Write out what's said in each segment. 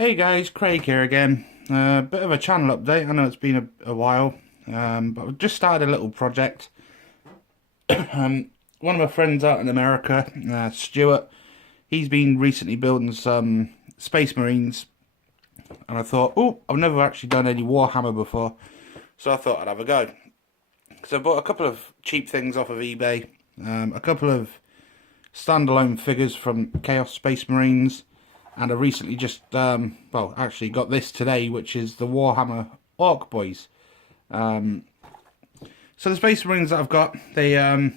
Hey guys, Craig here again. Bit of a channel update. I know it's been a while, but I've just started a little project. One of my friends out in America, Stuart, he's been recently building some Space Marines, and I thought, oh, I've never actually done any Warhammer before, so I thought I'd have a go. So I bought a couple of cheap things off of eBay, a couple of standalone figures from Chaos Space Marines, and I recently just, well, actually got this today, which is the Warhammer Orc Boys. So the Space Marines that I've got, there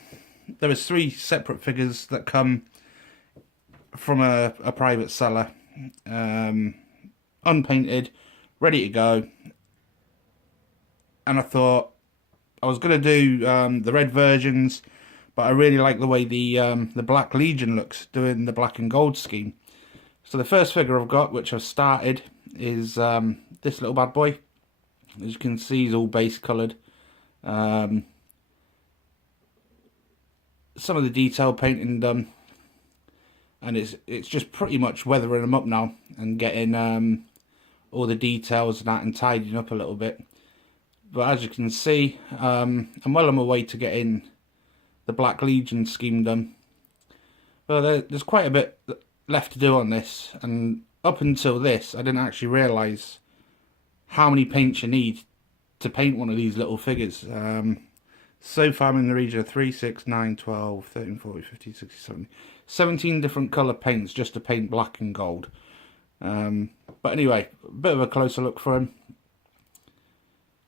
was 3 separate figures that come from a private seller, unpainted, ready to go. And I thought I was going to do the red versions, but I really like the way the Black Legion looks, doing the black and gold scheme. So the first figure I've got, which I've started, is this little bad boy. As you can see, he's all base coloured. Some of the detail painting done, and it's just pretty much weathering them up now and getting all the details and that and tidying up a little bit. But as you can see, I'm well on my way to getting the Black Legion scheme done. Well, there's quite a bit left to do on this, and up until this I didn't actually realise how many paints you need to paint one of these little figures. So far I'm in the region of 3, 6, 9, 12, 13, 14, 15, 16, 17, 17 different colour paints just to paint black and gold. But anyway, a bit of a closer look for him.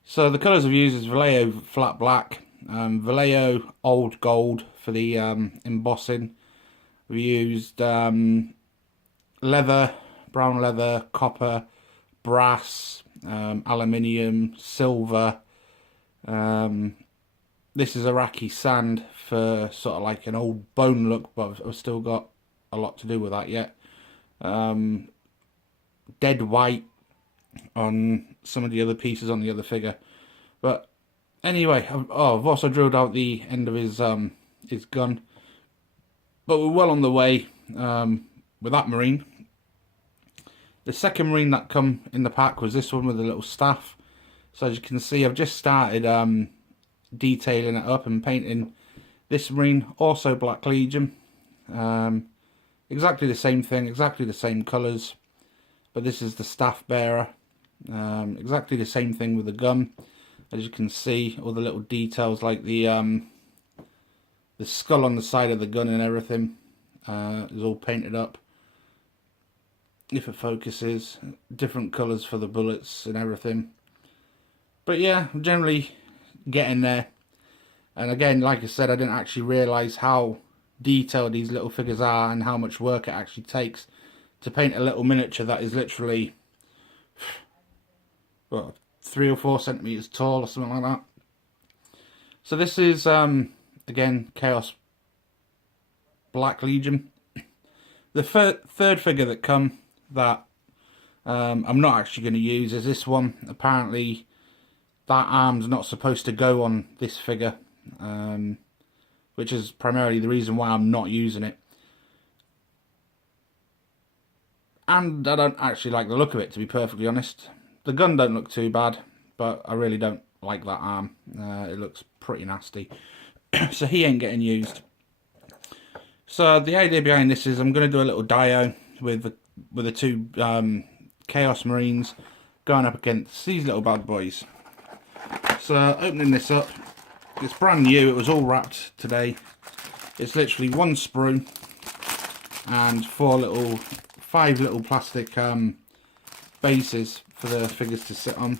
So the colours I've used is Vallejo flat black, Vallejo old gold for the embossing. We used leather, brown leather, copper, brass, aluminium, silver. This is Iraqi sand for sort of like an old bone look, but I've still got a lot to do with that yet. Dead white on some of the other pieces on the other figure. But anyway, I've also drilled out the end of his gun. But we're well on the way with that Marine. The second Marine that come in the pack was this one with a little staff. So as you can see, I've just started detailing it up and painting this Marine, also Black Legion. Exactly the same thing, exactly the same colours. But this is the staff bearer. Exactly the same thing with the gun. As you can see, all the little details like the skull on the side of the gun and everything is all painted up. If it focuses, different colours for the bullets and everything. But yeah, I'm generally getting there. And again, like I said, I didn't actually realise how detailed these little figures are and how much work it actually takes to paint a little miniature that is literally, what, 3 or 4 centimetres tall or something like that. So this is again Chaos Black Legion. The third figure that come that I'm not actually going to use is this one. Apparently that arm's not supposed to go on this figure, which is primarily the reason why I'm not using it. And I don't actually like the look of it, to be perfectly honest. The gun don't look too bad, but I really don't like that arm. It looks pretty nasty. So he ain't getting used. So the idea behind this is I'm going to do a little dio with the 2 Chaos Marines going up against these little bad boys. So opening this up, it's brand new, it was all wrapped today. It's literally 1 sprue and 5 little plastic bases for the figures to sit on.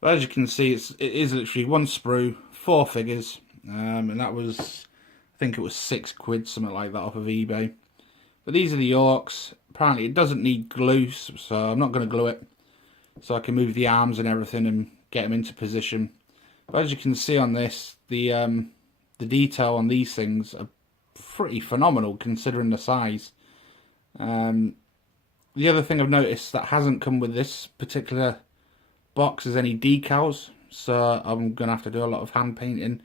But as you can see, it is literally 1 sprue, 4 figures, and that was, I think it was £6, something like that, off of eBay. But these are the orcs. Apparently it doesn't need glue, so I'm not going to glue it, so I can move the arms and everything and get them into position. But as you can see on this, the detail on these things are pretty phenomenal considering the size. The other thing I've noticed that hasn't come with this particular box is any decals, so I'm going to have to do a lot of hand painting.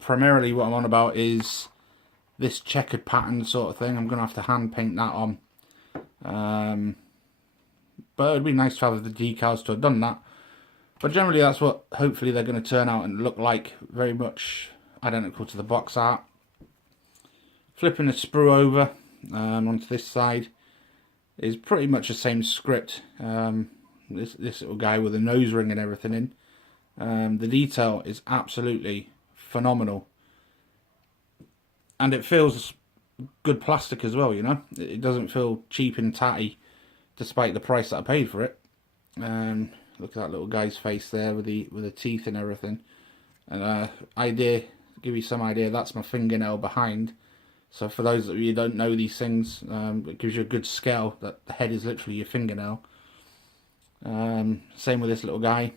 Primarily what I'm on about is this checkered pattern sort of thing. I'm going to have to hand paint that on. But it would be nice to have the decals to have done that. But generally that's what hopefully they're going to turn out and look like, very much identical to the box art. Flipping the sprue over onto this side is pretty much the same script. This little guy with a nose ring and everything in. The detail is absolutely phenomenal. And it feels good plastic as well, you know. It doesn't feel cheap and tatty despite the price that I paid for it. Look at that little guy's face there with the teeth and everything. And give you some idea, that's my fingernail behind. So for those of you who don't know these things, it gives you a good scale that the head is literally your fingernail. Same with this little guy.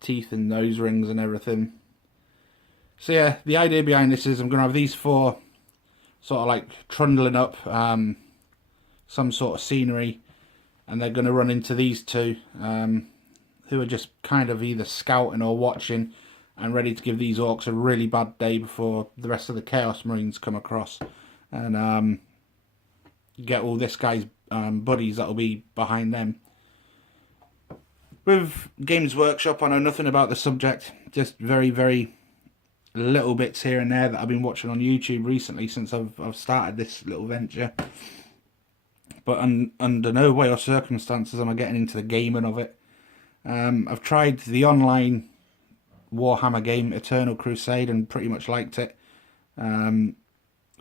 Teeth and nose rings and everything. So yeah, the idea behind this is I'm going to have these four sort of like trundling up some sort of scenery, and they're going to run into these two who are just kind of either scouting or watching and ready to give these orcs a really bad day before the rest of the Chaos Marines come across and get all this guy's buddies that'll be behind them. With Games Workshop, I know nothing about the subject, just very, very little bits here and there that I've been watching on YouTube recently since I've started this little venture. But under no way or circumstances am I getting into the gaming of it. I've tried the online Warhammer game, Eternal Crusade, and pretty much liked it. So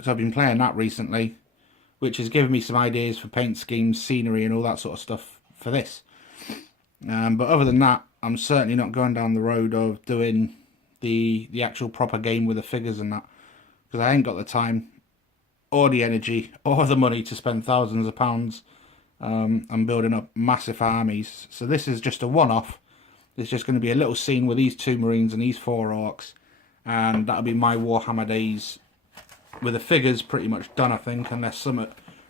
I've been playing that recently, which has given me some ideas for paint schemes, scenery and all that sort of stuff for this. But other than that, I'm certainly not going down the road of doing the actual proper game with the figures and that, because I ain't got the time or the energy or the money to spend thousands of pounds on building up massive armies. So this is just a one-off. It's just going to be a little scene with these two Marines and these four Orcs, and that'll be my Warhammer days with the figures pretty much done, I think, unless something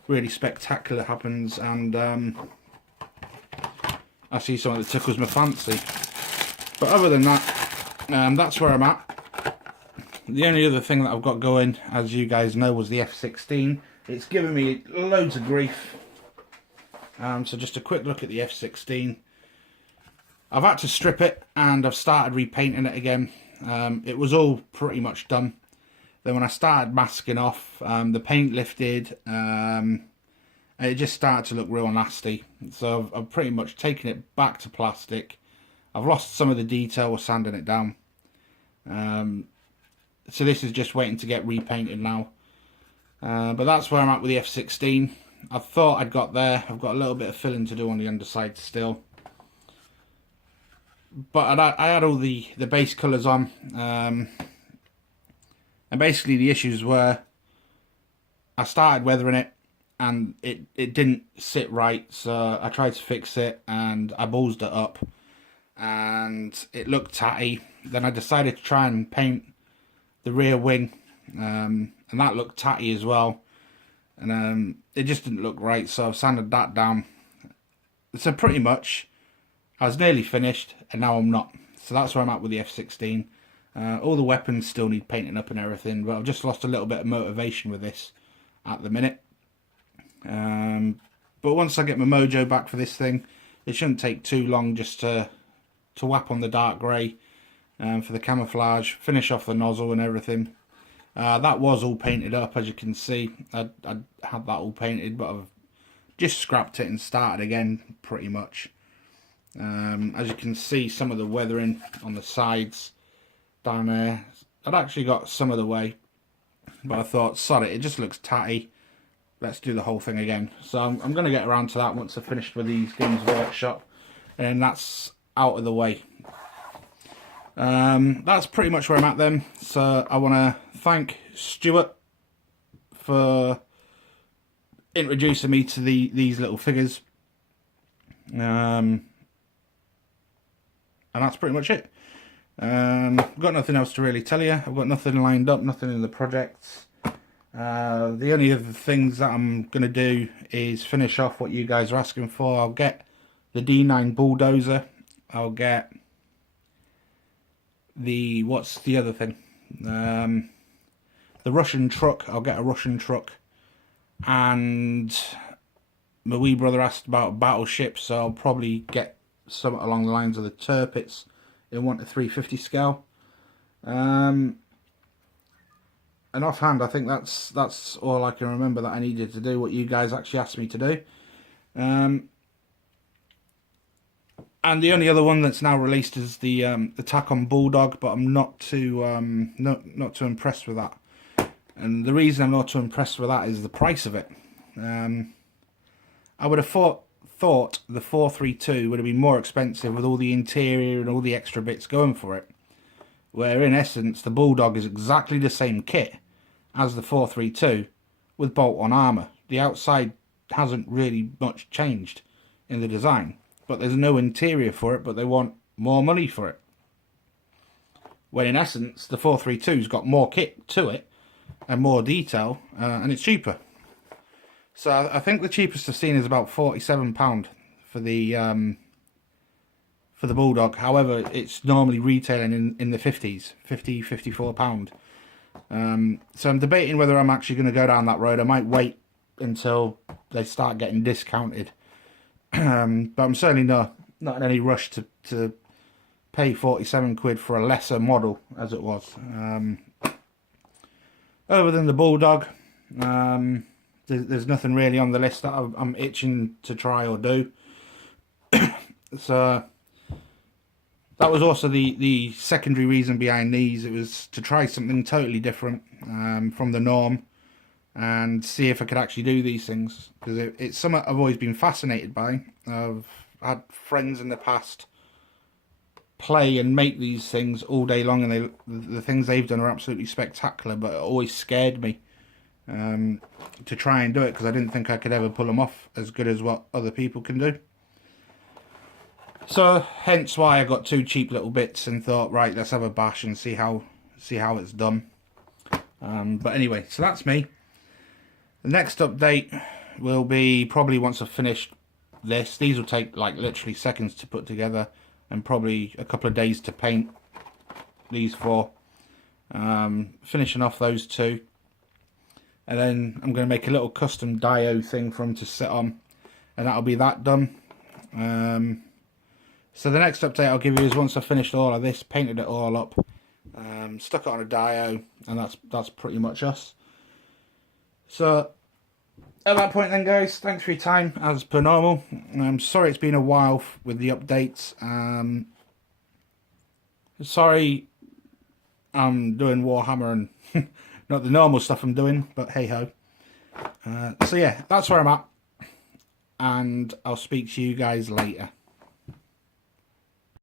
really spectacular happens and I see something that tickles my fancy. But other than that, that's where I'm at. The only other thing that I've got going, as you guys know, was the F-16. It's given me loads of grief. So just a quick look at the F-16. I've had to strip it and I've started repainting it again. It was all pretty much done. Then when I started masking off, the paint lifted and it just started to look real nasty. So I've pretty much taken it back to plastic. I've lost some of the detail with sanding it down. So this is just waiting to get repainted now. But that's where I'm at with the F-16. I thought I'd got there. I've got a little bit of filling to do on the underside still. But I had all the base colours on. And basically the issues were I started weathering it and it didn't sit right. So I tried to fix it and I ballsed it up. And it looked tatty. Then I decided to try and paint the rear wing, and that looked tatty as well, and it just didn't look right, so I've sanded that down. So pretty much I was nearly finished and now I'm not. So that's where I'm at with the F-16. All the weapons still need painting up and everything, but I've just lost a little bit of motivation with this at the minute. But once I get my mojo back for this thing, it shouldn't take too long just to whap on the dark grey for the camouflage, finish off the nozzle and everything. That was all painted up, as you can see. I had that all painted, but I've just scrapped it and started again pretty much. As you can see, some of the weathering on the sides down there, I'd actually got some of the way, but I thought, sod it, it just looks tatty, let's do the whole thing again. So I'm going to get around to that once I've finished with these Games Workshop, and that's out of the way. That's pretty much where I'm at then. So I want to thank Stuart for introducing me to these little figures, and that's pretty much it. I've got nothing else to really tell you. I've got nothing lined up, nothing in the projects. The only other things that I'm going to do is finish off what you guys are asking for. I'll get the D9 bulldozer. I'll get what's the other thing? the Russian truck. I'll get a Russian truck. And my wee brother asked about battleships, so I'll probably get something along the lines of the Tirpitz in 1:350 scale. And offhand, I think that's all I can remember that I needed to do, what you guys actually asked me to do. And the only other one that's now released is the Takom Bulldog, but I'm not too impressed with that. And the reason I'm not too impressed with that is the price of it. I would have thought the 432 would have been more expensive with all the interior and all the extra bits going for it. Where in essence the Bulldog is exactly the same kit as the 432 with bolt-on armour. The outside hasn't really much changed in the design. But there's no interior for it, but they want more money for it. When in essence, the 432's got more kit to it and more detail, and it's cheaper. So I think the cheapest I've seen is about £47 for the Bulldog. However, it's normally retailing in the 50s, £54. So I'm debating whether I'm actually going to go down that road. I might wait until they start getting discounted. But I'm certainly not in any rush to pay 47 quid for a lesser model as it was. Other than the Bulldog, there's nothing really on the list that I'm itching to try or do. So that was also the secondary reason behind these. It was to try something totally different from the norm, and see if I could actually do these things, because it's something I've always been fascinated by. I've had friends in the past play and make these things all day long, and the things they've done are absolutely spectacular, but it always scared me to try and do it, because I didn't think I could ever pull them off as good as what other people can do. So hence why I got two cheap little bits and thought, right, let's have a bash and see how it's done. But anyway, so that's me. The next update will be probably once I've finished this. These will take like literally seconds to put together and probably a couple of days to paint these four. Finishing off those two. And then I'm going to make a little custom dio thing for them to sit on. And that'll be that done. So the next update I'll give you is once I've finished all of this, painted it all up, stuck it on a dio, and that's pretty much us. So at that point then, guys, thanks for your time as per normal. I'm sorry it's been a while with the updates. Sorry I'm doing Warhammer and not the normal stuff I'm doing, but hey ho. So yeah, that's where I'm at, and I'll speak to you guys later.